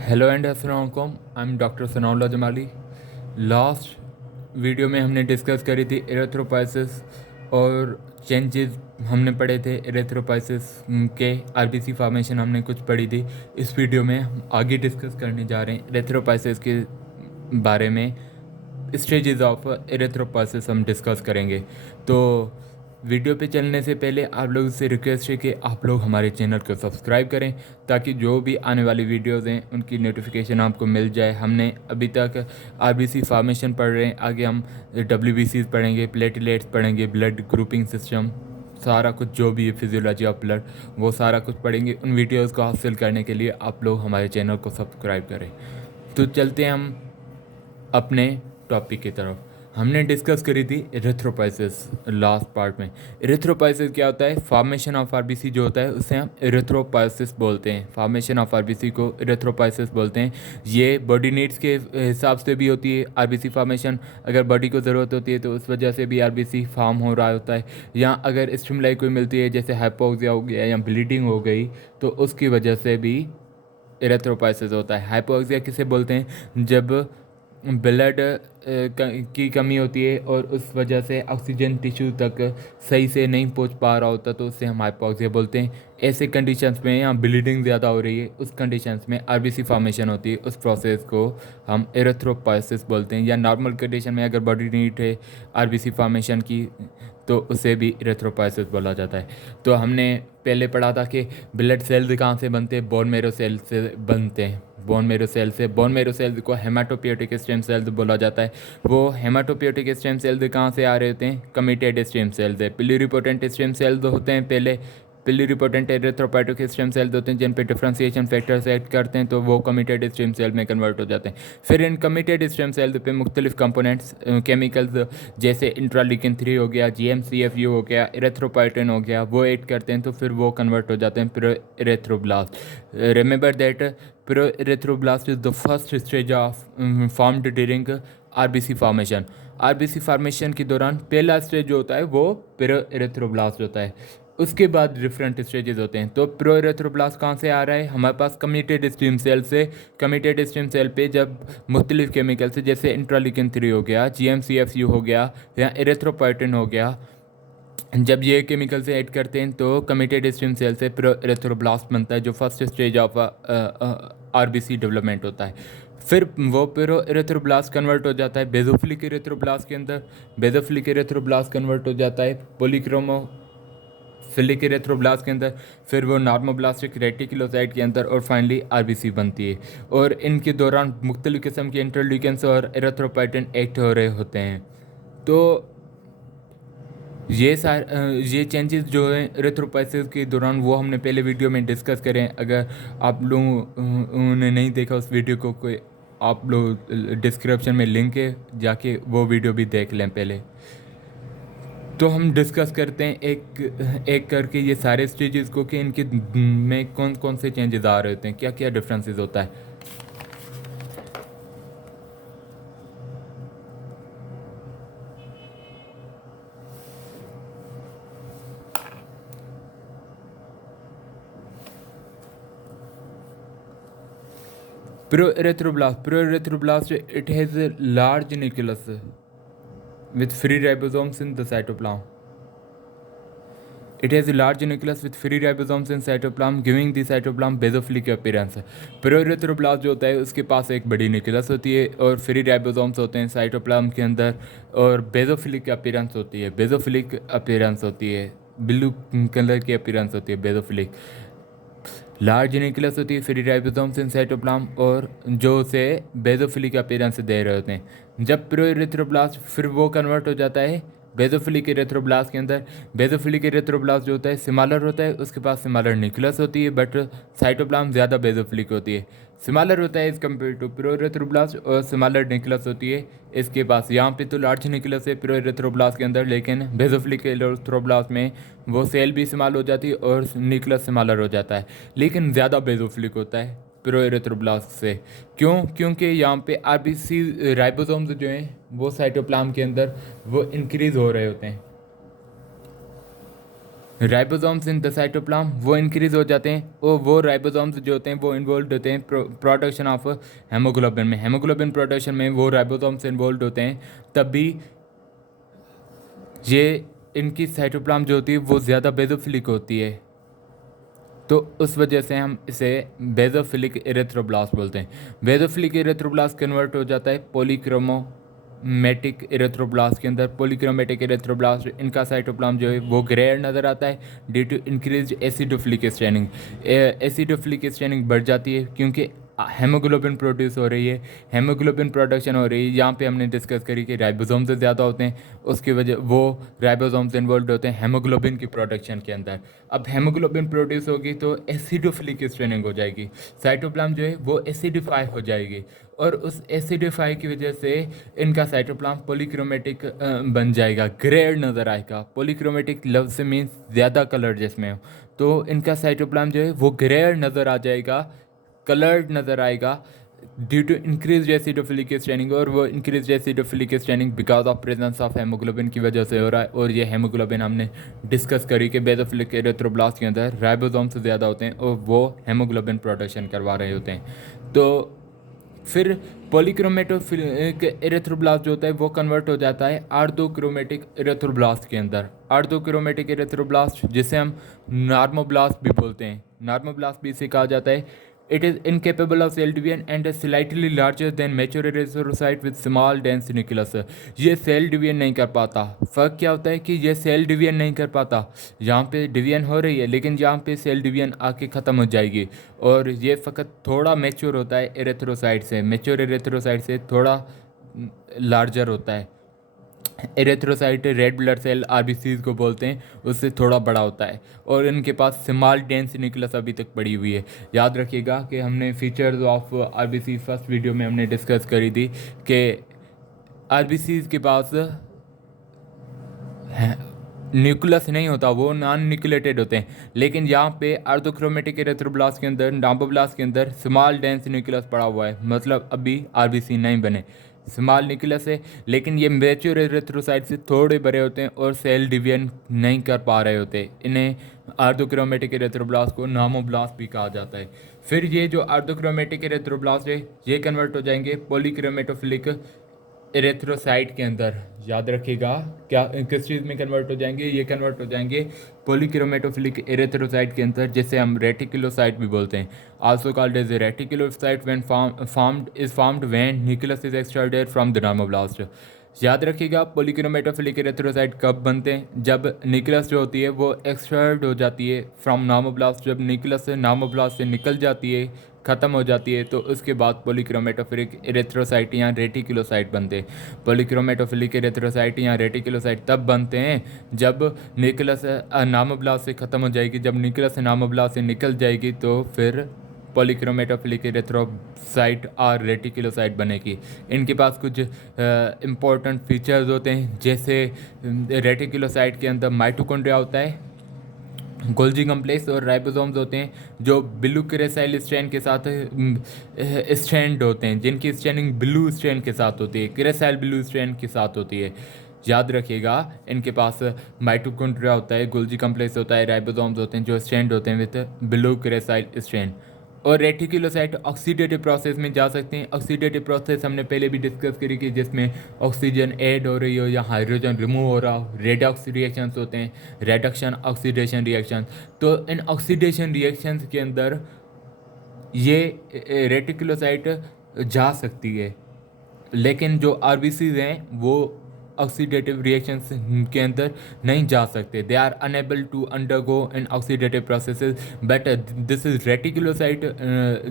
Hello and अस्सलाम वालेकुम, I am doctor Sanaullah Jamali. Last video में हमने डिस्कस करी थी एरिथ्रोपाइसिस और चेंजेस हमने पढ़े थे एरिथ्रोपाइसिस के आरबीसी फॉर्मेशन हमने कुछ पढ़ी थी। इस वीडियो में हम आगे डिस्कस करने जा रहे हैं एरिथ्रोपाइसिस के बारे में। स्टेजेस ऑफ एरिथ्रोपाइसिस हम डिस्कस करेंगे। तो वीडियो पे चलने से पहले आप लोगों से रिक्वेस्ट है कि आप लोग हमारे चैनल को सब्सक्राइब करें ताकि जो भी आने वाली वीडियोस हैं उनकी नोटिफिकेशन आपको मिल जाए। हमने अभी तक आरबीसी फॉर्मेशन पढ़ रहे हैं, आगे हम डब्ल्यूबीसीज पढ़ेंगे, प्लेटलेट्स पढ़ेंगे, ब्लड ग्रुपिंग सिस्टम, सारा कुछ जो भी है फिजियोलॉजी ऑफ ब्लड, वो सारा कुछ पढ़ेंगे। उन वीडियोज़ को हासिल करने के लिए आप लोग हमारे चैनल को सब्सक्राइब करें। तो चलते हैं हम अपने टॉपिक की तरफ। हमने डिस्कस करी थी एरिथ्रोपाइसिस लास्ट पार्ट में। एरिथ्रोपाइसिस क्या होता है? फॉर्मेशन ऑफ आरबीसी जो होता है उसे हम एरिथ्रोपाइसिस बोलते हैं। फॉर्मेशन ऑफ आरबीसी को एरिथ्रोपाइसिस बोलते हैं। ये बॉडी नीड्स के हिसाब से भी होती है आरबीसी फॉर्मेशन। अगर बॉडी को ज़रूरत होती है तो उस वजह से भी आरबीसी फॉर्म हो रहा होता है, या अगर स्टिमुलाई कोई मिलती है जैसे हाइपोक्सिया हो गया या ब्लीडिंग हो गई तो उसकी वजह से भी एरिथ्रोपाइसिस होता है। हाइपोक्सिया किसे बोलते हैं? जब ब्लड की कमी होती है और उस वजह से ऑक्सीजन टिश्यू तक सही से नहीं पहुंच पा रहा होता तो उससे हम हाइपोक्सिया बोलते हैं। ऐसे कंडीशंस में या ब्लीडिंग ज़्यादा हो रही है उस कंडीशंस में आरबीसी फॉर्मेशन होती है, उस प्रोसेस को हम एरिथ्रोपाइसिस बोलते हैं। या नॉर्मल कंडीशन में अगर बॉडी नीड है आरबीसी फॉर्मेशन की तो उसे भी एरिथ्रोपाइसिस बोला जाता है। तो हमने पहले पढ़ा था कि ब्लड सेल्स कहाँ से बनते हैं? बोन मेरो सेल से बनते हैं। बोन मेरो सेल से, बोन मेरो सेल्स को हेमाटोपोइएटिक स्टेम सेल्स बोला जाता है। वो हेमाटोपोइएटिक स्टेम सेल्स कहाँ से आ रहे होते हैं? कमिटेड स्टेम सेल्स है। प्लुरिपोटेंट स्टेम सेल्स होते हैं पहले, प्लुरिपोटेंट एरिथ्रोपोइएटिक स्टेम सेल्स होते हैं जिन पे डिफरेंशिएशन फैक्टर्स ऐड करते हैं तो वो कमिटेड स्टेम सेल में कन्वर्ट हो जाते हैं। फिर इन कमिटेड स्टेम सेल्स पे मुख्तलिफ कंपोनेंट्स केमिकल्स जैसे इंट्रालिकिन 3 हो गया, जीएमसीएफयू हो गया, एरिथ्रोपोइटिन हो गया, वो ऐड करते हैं तो फिर वो कन्वर्ट हो जाते हैं pro erythroblast. Remember that pro erythroblast is the first stage of formed during RBC formation. RBC formation के दौरान पहला स्टेज जो होता है वो प्रो एरिथ्रोब्लास्ट होता है। उसके बाद डिफरेंट स्टेजेस होते हैं। तो प्रो एरिथ्रोब्लास्ट कहाँ से आ रहा है? हमारे पास कमिटेड स्टेम सेल से। कमिटेड स्टेम सेल पे जब मुख्तलिफ केमिकल से जैसे इंट्रालिकिन 3 हो गया, जीएमसीएफयू हो गया या एरिथ्रोपोइटिन हो गया, जब ये केमिकल से ऐड करते हैं तो कमिटेड स्टेम सेल से प्रो एरिथ्रोब्लास्ट बनता है जो first stage of RBC development होता है। फिर वो प्रो एरिथ्रोब्लास्ट कन्वर्ट हो जाता है बेजोफिलिक एरिथ्रोब्लास्ट के अंदर। बेजोफिलिक एरिथ्रोब्लास्ट कन्वर्ट हो जाता है पॉलीक्रोमो फिलिक एरिथ्रोब्लास्ट के अंदर, फिर वो नॉर्मोब्लास्टिक रेटिकुलोसाइट के अंदर और फाइनली आरबीसी बनती है। और इनके दौरान मुख्तलिफ किस्म के इंटरल्यूकेंस और एरिथ्रोपोइटिन एक्ट हो रहे होते हैं। तो ये चेंजेस जो हैं एरिथ्रोपाइसिस के दौरान वो हमने पहले वीडियो में डिस्कस करें। अगर आप लोगों ने नहीं देखा उस वीडियो को, कोई आप लोग डिस्क्रिप्शन में लिंक है, जाके वो वीडियो भी देख लें पहले। तो हम डिस्कस करते हैं एक एक करके ये सारे स्टेजेस को कि इनके में कौन कौन से चेंजेस आ रहे होते हैं, क्या क्या डिफरेंसेस होता है। Pro-erythroblasts, it has a large nucleus with free ribosomes in the cytoplasm. It has a large nucleus with free ribosomes in cytoplasm, giving the cytoplasm basophilic appearance. Pro-erythroblast जो होता है उसके पास एक बड़ी न्यूक्लियस होती है और फ्री राइबोसोम्स होते हैं साइटोप्लाज्म के अंदर, और बेसोफिलिक अपीयरेंस होती है। बेसोफिलिक अपीयरेंस होती है, ब्लू कलर की अपीयरेंस होती है बेसोफिलिक। लार्ज न्यूक्लियस होती है फ्री राइबोसोम्स इन साइटोप्लाज्म और जो उसे बेसोफिलिक अपीयरेंस दे रहे होते हैं। जब प्रो-एरिथ्रोब्लास्ट फिर वो कन्वर्ट हो जाता है बेसोफिलिक एरिथ्रोब्लास्ट के अंदर। बेसोफिलिक एरिथ्रोब्लास्ट जो होता है सिमालर होता है, उसके पास सिमालर न्यूक्लियस होती है, बट साइटोप्लाज्म ज़्यादा बेसोफिलिक होती है। सिमालर होता है as compared to pro erythroblast और सिमालर न्यूक्लियस होती है इसके पास। यहाँ पे तो लार्ज न्यूक्लियस है प्रो एरिथ्रोब्लास्ट के अंदर, लेकिन बेसोफिलिक एरिथ्रोब्लास्ट में वो सेल भी सिमाल हो जाती है और न्यूक्लियस सिमालर हो जाता है, लेकिन ज़्यादा बेसोफिलिक होता है प्रो एरिथ्रोब्लास्ट से। क्यों? क्योंकि यहाँ पे आरबीसी राइबोसोम्स जो हैं वो साइटोप्लाज्म के अंदर वो इंक्रीज़ हो रहे होते हैं। राइबोसोम्स इन द साइटोप्लाज्म वो इंक्रीज हो जाते हैं और वो राइबोसोम्स जो होते हैं वो इन्वॉल्व होते हैं प्रोडक्शन ऑफ हेमोग्लोबिन में। हेमोग्लोबिन प्रोडक्शन में वो राइबोसोम्स इन्वॉल्व होते हैं, तब भी ये इनकी साइटोप्लाज्म जो होती है वो ज़्यादा बेसोफिलिक होती है, तो उस वजह से हम इसे बेसोफिलिक इरेथ्रोब्लास्ट बोलते हैं। बेसोफिलिक इरेथ्रोब्लास्ट कन्वर्ट हो जाता है पॉलीक्रोमोमेटिक इरेथ्रोब्लास्ट के अंदर। पॉलीक्रोमेटिक इरेथ्रोब्लास्ट इनका साइटोप्लाज्म जो है वो ग्रेयर नज़र आता है due to increase acidophilic staining. Acidophilic staining बढ़ जाती है क्योंकि हेमोग्लोबिन प्रोड्यूस हो रही है, हेमोग्लोबिन प्रोडक्शन हो रही है। यहाँ पे हमने डिस्कस करी कि राइबोसोम से ज़्यादा होते हैं, उसकी वजह वो राइबोसोम्स इन्वॉल्व होते हैं हेमोग्लोबिन की प्रोडक्शन के अंदर। अब हेमोग्लोबिन प्रोड्यूस होगी तो एसिडोफिलिक स्ट्रेनिंग हो जाएगी, साइटोप्लाज्म जो है वो एसिडिफाई हो जाएगी और उस एसिडिफाई की वजह से इनका साइटोप्लाज्म पॉलीक्रोमेटिक बन जाएगा, ग्रेड नज़र आएगा। पॉलीक्रोमेटिक लफ्ज़ से मीन्स ज़्यादा कलर जिसमें हो, तो इनका साइटोप्लाज्म जो है वो ग्रेड नज़र आ जाएगा, कलर्ड नज़र आएगा due to increase acidophilic staining. और वो increase acidophilic staining because of presence of haemoglobin की वजह से हो रहा है। और ये हेमोग्लोबिन हमने डिस्कस करी कि बेसोफिलिक इरेथ्रोब्लास्ट के अंदर राइबोसोम से ज़्यादा होते हैं और वो हेमोग्लोबिन प्रोडक्शन करवा रहे होते हैं। तो फिर पॉलीक्रोमेटिक इरेथ्रोब्लास्ट जो होता है वो कन्वर्ट हो जाता है आर्थोक्रोमेटिक इरेथ्रोब्लास्ट के अंदर। आर्थोक्रोमेटिक इरेथ्रोब्लास्ट जिसे हम नॉर्मोब्लास्ट भी बोलते हैं, नॉर्मोब्लास्ट भी इसे कहा जाता है। It is incapable of cell division and is slightly larger than mature erythrocyte with small dense nucleus। ये सेल डिवीजन नहीं कर पाता। फ़र्क क्या होता है कि ये सेल डिवीजन नहीं कर पाता, यहाँ पे डिवीजन हो रही है लेकिन यहाँ पे सेल डिवीजन आके ख़त्म हो जाएगी। और ये फ़कत थोड़ा मैच्योर होता है एरिथ्रोसाइट से, मैच्योर एरिथ्रोसाइट से थोड़ा लार्जर होता है। Erythrocyte red blood cell RBCs को बोलते हैं, उससे थोड़ा बड़ा होता है और इनके पास स्मॉल डेंस न्यूक्लियस अभी तक पड़ी हुई है। याद रखिएगा कि हमने features of RBC first video में हमने डिस्कस करी थी कि आरबीसीज के पास न्यूक्लियस नहीं होता, वो नॉन न्यूक्लिएटेड होते हैं। लेकिन यहाँ पे आर्थोक्रोमेटिक इरेथ्रोब्लास्ट के अंदर, नार्मोब्लास्ट के अंदर स्मॉल डेंस न्यूक्लियस पड़ा हुआ है, मतलब अभी आरबीसी नहीं बने, स्मॉल न्यूक्लियस है। लेकिन ये मैच्योर इरेथ्रोसाइट से थोड़े बड़े होते हैं और सेल डिवीजन नहीं कर पा रहे होते। इन्हें आर्थोक्रोमेटिक इरेथ्रोब्लास्ट को नार्मोब्लास्ट भी कहा जाता है। फिर ये जो आर्थोक्रोमेटिक इरेथ्रोब्लास्ट है ये कन्वर्ट हो जाएंगे पॉलीक्रोमेटोफिलिक इरेथ्रोसाइट के अंदर। याद रखिएगा क्या किस चीज़ में कन्वर्ट हो जाएंगे, ये कन्वर्ट हो जाएंगे पॉलीक्रोमेटोफिलिक इरेथ्रोसाइट के अंदर, जिसे हम रेटिकुलोसाइट भी बोलते हैं। Also called as reticulocyte when formed when nucleus is extracted from the normoblast. याद रखिएगा पॉलीक्रोमेटोफिलिक इरेथ्रोसाइट कब बनते हैं, जब न्यूक्लियस जो होती है वो एक्सट्रैक्ट हो जाती है फ्रॉम नार्मोब्लास्ट। जब न्यूक्लियस से नार्मोब्लास्ट से निकल जाती है, ख़त्म हो जाती है, तो उसके बाद पॉलीक्रोमेटोफिलिक इरेथ्रोसाइट या रेटिकुलोसाइट बनते हैं। पॉलीक्रोमेटोफिलिक इरेथ्रोसाइट या रेटिकुलोसाइट तब बनते हैं जब न्यूक्लियस नार्मोब्लास्ट से ख़त्म हो जाएगी। जब न्यूक्लियस नार्मोब्लास्ट से निकल जाएगी तो फिर पॉलीक्रोमेटोफिलिक इरेथ्रोसाइट और रेटिकुलोसाइट बनेगी। इनके पास कुछ इम्पोर्टेंट फीचर्स होते हैं, जैसे रेटिकुलोसाइट के अंदर माइटोकॉन्ड्रिया होता है, गोल्जी कम्प्लेक्स और राइबोसोम्स होते हैं जो ब्लू क्रेसाइल स्ट्रैंड के साथ स्ट्रैंड होते हैं, जिनकी स्ट्रैंडिंग ब्लू स्ट्रैंड के साथ होती है, क्रेसाइल ब्लू स्ट्रैंड के साथ होती है। याद रखिएगा इनके पास माइटोकॉन्ड्रिया होता है, गोल्जी कम्प्लेक्स होता है, राइबोसोम्स होते हैं जो स्ट्रैंड होते हैं विद ब्लू क्रेसाइल स्ट्रैंड। और रेटिकुलोसाइट ऑक्सीडेटिव प्रोसेस में जा सकते हैं। ऑक्सीडेटिव प्रोसेस हमने पहले भी डिस्कस करी कि जिसमें ऑक्सीजन ऐड हो रही हो या हाइड्रोजन रिमूव हो रहा हो। रेडॉक्स रिएक्शंस होते हैं, रेडक्शन ऑक्सीडेशन रिएक्शन। तो इन ऑक्सीडेशन रिएक्शंस के अंदर ये रेटिकुलोसाइट जा सकती है, लेकिन जो आरबीसीज हैं वो ऑक्सीडेटिव रिएक्शंस के अंदर नहीं जा सकते। They are unable to undergo in oxidative processes but this is reticulocyte,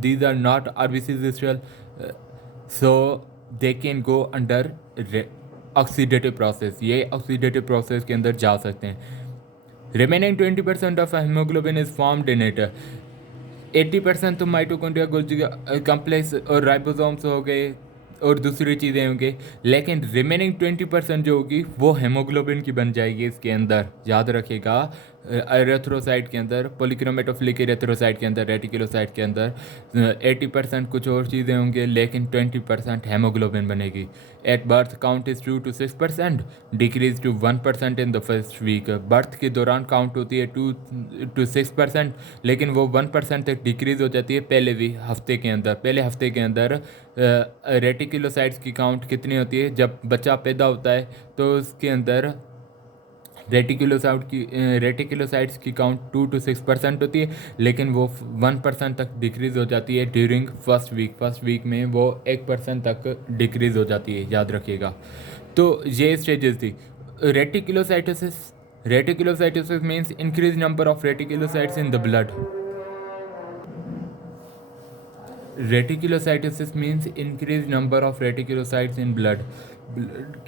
these are not RBCs, so they can go under oxidative process. ये ऑक्सीडेटिव प्रोसेस के अंदर जा सकते हैं। Remaining 20% of haemoglobin is formed in it. 80% तो mitochondria, Golgi complex और ribosomes हो गए और दूसरी चीज़ें होंगी, लेकिन रिमेनिंग 20% जो होगी वो हेमोग्लोबिन की बन जाएगी इसके अंदर। याद रखिएगा एरिथ्रोसाइट के अंदर, पॉलीक्रोमेटोफिलिक एरिथ्रोसाइट के अंदर, रेटिकुलोसाइट के अंदर 80% कुछ और चीज़ें होंगे, लेकिन 20% हेमोग्लोबिन बनेगी। At birth count is 2 to 6%, decrease to 1% in the first week. Birth के दौरान काउंट होती है 2 to 6%, लेकिन वो 1% तक डिक्रीज़ हो जाती है पहले हफ्ते के अंदर। रेटिकुलोसाइट्स की काउंट कितनी होती है? जब बच्चा पैदा होता है तो उसके अंदर रेटिकुलोसाइट्स की काउंट 2 to 6% होती है, लेकिन वो 1% तक डिक्रीज़ हो जाती है ड्यूरिंग फर्स्ट वीक में वो 1% तक डिक्रीज़ हो जाती है, याद रखिएगा। तो ये स्टेजेस थी। Reticulocytosis reticulocytosis means increase number of reticulocytes in the blood. Reticulocytosis means increase number of reticulocytes in blood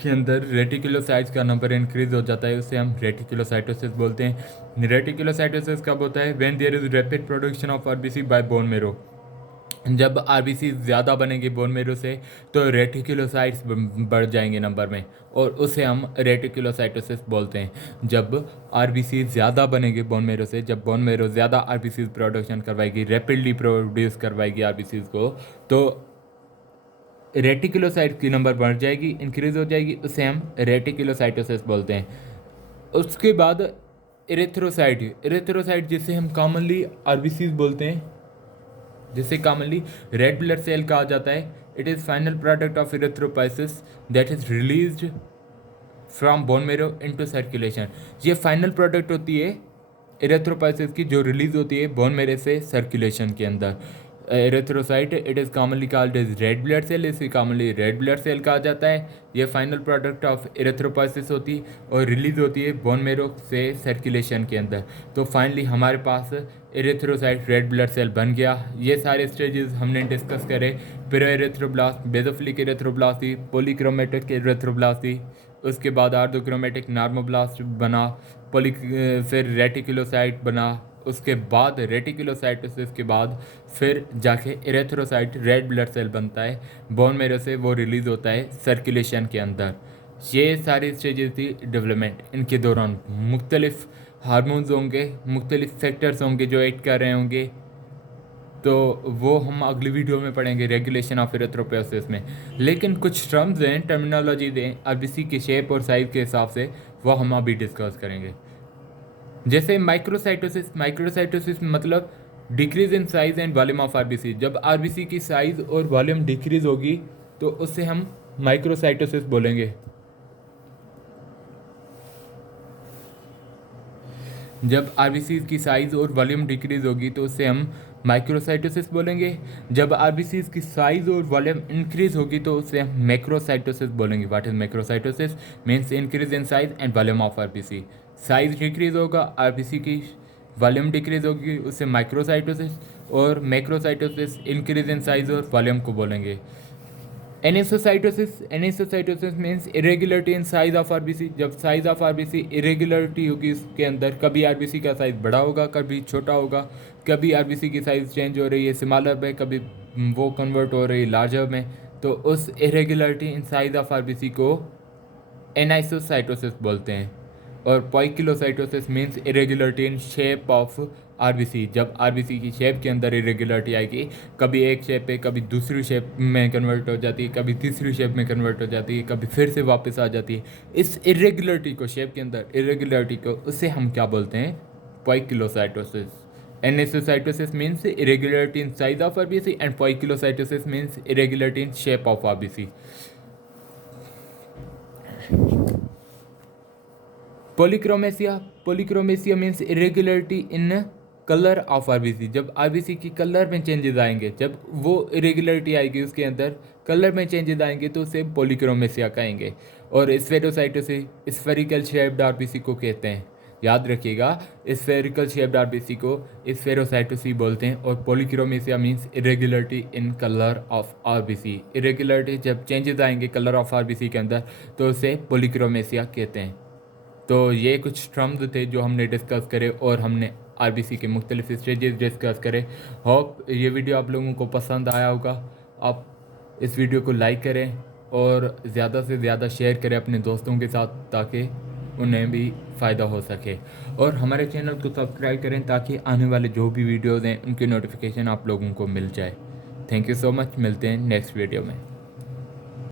के अंदर रेटिकुलोसाइट्स का नंबर इंक्रीज हो जाता है, उसे हम रेटिकुलोसाइटोसिस बोलते हैं। रेटिकुलोसाइटोसिस कब होता है? When there is rapid production of RBC by bone marrow. जब आरबीसी ज़्यादा बनेंगे बोन मेरो से तो रेटिकुलोसाइट्स बढ़ जाएंगे नंबर में, और उसे हम रेटिकुलोसाइटोसिस बोलते हैं। जब आरबीसी ज़्यादा बनेंगे बोन मेरो से, जब बोन मेरो ज़्यादा आरबीसी प्रोडक्शन करवाएगी, रैपिडली प्रोड्यूस करवाएगी आरबीसी को, तो रेटिकुलोसाइट की नंबर बढ़ जाएगी, इंक्रीज हो जाएगी, उसे हम रेटिकुलोसाइटोसिस बोलते हैं। उसके बाद इरेथ्रोसाइट जिसे हम कॉमनली आरबीसी बोलते हैं, जिसे कॉमनली रेड ब्लड सेल कहा जाता है। It is final product of erythropoiesis that is released from bone marrow into circulation. ये फाइनल प्रोडक्ट होती है इरेथ्रोपाइसिस की, जो रिलीज होती है बोन मेरो से सर्कुलेशन के अंदर। Erythrocyte it is commonly called as red blood cell, इसे कॉमनली रेड ब्लड सेल कहा जाता है। ये फाइनल प्रोडक्ट ऑफ एरिथ्रोपाइसिस होती है और रिलीज होती है बोन मेरो से सर्कुलेशन के अंदर। तो फाइनली हमारे पास एरिथ्रोसाइट रेड ब्लड सेल बन गया। ये सारे स्टेजेस हमने डिस्कस करे। प्रोएरिथ्रोब्लास्ट, बेसोफिलिक एरिथ्रोब्लास्ट थी, पॉलीक्रोमेटिक एरिथ्रोब्लास्ट थी, उसके बाद आर्थोक्रोमेटिक नॉर्मोब्लास्ट बना, फिर रेटिकुलोसाइट बना, उसके बाद रेटिकुलोसाइटोसिस के बाद फिर जाके इरेथ्रोसाइट रेड ब्लड सेल बनता है बोन मेरो से, वो रिलीज़ होता है सर्कुलेशन के अंदर। ये सारी स्टेजेस थी डेवलपमेंट। इनके दौरान मुख्तलिफ हार्मोन्स होंगे, मुख्तलिफ फैक्टर्स होंगे जो ऐड कर रहे होंगे, तो वो हम अगली वीडियो में पढ़ेंगे रेगुलेशन ऑफ इरेथ्रोपोइसिस में। लेकिन कुछ टर्म्स हैं, टर्मिनोलॉजी दें आरबीसी के शेप और साइज़ के हिसाब से, वो हम अभी डिस्कस करेंगे। जैसे माइक्रोसाइटोसिस मतलब decrease in size and volume of RBC. जब आरबीसी की साइज और वॉल्यूम डिक्रीज होगी तो उससे हम माइक्रोसाइटोसिस बोलेंगे। जब आरबीसी की साइज और वॉल्यूम डिक्रीज होगी तो उससे हम माइक्रोसाइटोसिस बोलेंगे। जब आरबीसी की साइज और वॉल्यूम इंक्रीज होगी तो उससे हम मैक्रोसाइटोसिस बोलेंगे। What is macrocytosis? Means increase in size and volume of RBC. Size decrease होगा, आरबीसी की वॉल्यूम डिक्रीज होगी, उससे माइक्रोसाइटोसिस, और मैक्रोसाइटोसिस इंक्रीज इन साइज और वॉल्यूम को बोलेंगे। Anisocytosis means irregularity in size of RBC. जब साइज ऑफ आरबीसी इरेगुलरिटी होगी उसके अंदर, कभी आरबीसी का साइज बड़ा होगा, कभी छोटा होगा, कभी आरबीसी की साइज चेंज हो रही है स्मॉलर में, कभी वो कन्वर्ट हो रही है लार्जर में, तो उस irregularity in size of RBC को एनाइसोसाइटोसिस बोलते हैं। और poikilocytosis means irregularity in shape of RBC. जब आरबीसी की शेप के अंदर इरेगुलरिटी आएगी, कभी एक शेप पे, कभी दूसरी शेप में कन्वर्ट हो जाती है, कभी तीसरी शेप में कन्वर्ट हो जाती है, कभी फिर से वापस आ जाती है। इस इरेगुलरिटी को, शेप के अंदर इरेगुलरिटी को, उसे हम क्या बोलते हैं? Poikilocytosis. Anisocytosis means irregularity in size of RBC and poikilocytosis means irregularity in shape of RBC. Polychromasia means irregularity in colour of RBC. जब आरबीसी की कलर में चेंजेस आएंगे, जब वो इरेगुलरिटी आएगी उसके अंदर, कलर में चेंजेस आएंगे, तो उसे पोलीक्रोमेसिया कहेंगे। और स्फेरोसाइटोसिस स्फेरिकल शेप्ड आरबीसी को कहते हैं, याद रखिएगा। स्फेरिकल शेप्ड आरबीसी को स्फेरोसाइटोसिस बोलते हैं। और polychromasia means irregularity in colour of RBC. Irregularity जब चेंजेस आएंगे कलर ऑफ आरबीसी के अंदर, तो उसे पोलीक्रोमेसिया कहते हैं। तो ये कुछ टर्म्स थे जो हमने डिस्कस करे, और हमने आरबीसी के मुख्तलिफ स्टेजेस डिस्कस करे। होप ये वीडियो आप लोगों को पसंद आया होगा। आप इस वीडियो को लाइक करें और ज़्यादा से ज़्यादा शेयर करें अपने दोस्तों के साथ, ताकि उन्हें भी फ़ायदा हो सके। और हमारे चैनल को सब्सक्राइब करें ताकि आने वाले जो भी वीडियोज़ हैं उनकी नोटिफिकेशन आप लोगों को मिल जाए। थैंक यू सो मच, मिलते हैं नेक्स्ट वीडियो में।